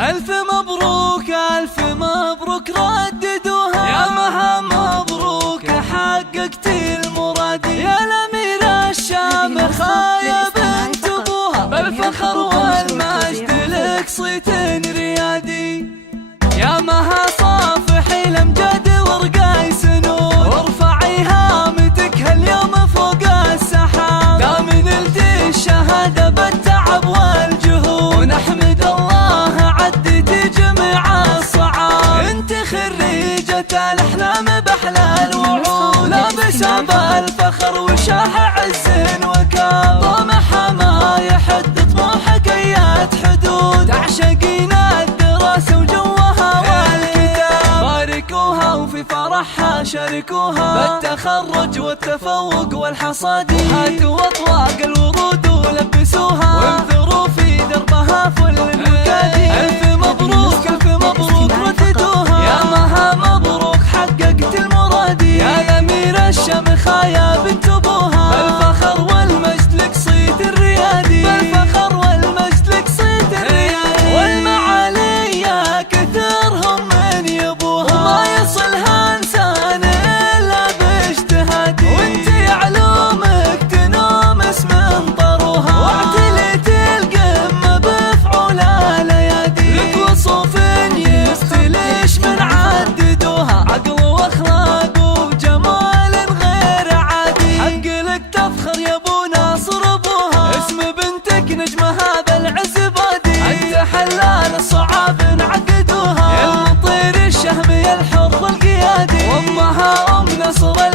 ألف مبروك ألف مبروك رددوها، يا مها مبروك حققت المراد، يا الأميرة الشامخة يا بنت أبوها، بالفخر والمجد لك صيت ريادي، يا مها صافحي الأمجاد ورقاي سنون، وارفعي هامتك هاليوم فوق السحاب، دام نلتي الشهادة بالتعب والجهود، ونحمد الله عدتي جميع الصعاب، انت خريجة الأحلام بأحلى الوعود، لابسة بالفخر وشاح عز وكاب، طموحها ما يحد طموحك أيات حدود، تعشقين الدراسة وجوها والكتاب، باركوها وفي فرحها شاركوها، بالتخرج والتفوق والحصاد، هاتوا أطواق الورود ولبسوها، وانثروا في دربها فل المكادي، ألف مبروك ألف مبروك رددوها، يا مها مبروك حققت المراد، يا الأميرة الشامخة يا بنت أبوها، بالفخر والمجد لك صيت الريادي، بالفخر والمجد لك صيت الريادي، والمعالي يا كثرهم من يبوها، وما يصلها إنسان إلا باجتهادي، وانتي علومك تنوم اسم طروها، واعتليت القمة بفعول الأيادي، لك وصوف يستلش من عددوها، عقل واخلاق وجمال غير عادي، حق لك تفخر يا ابو ناصر ابوها، اسم بنتك نجمها بالعز بادي، انت حلال الصعاب انعقدوها، يا المطير الشهم يا الحر القيادي، وامها ام نصر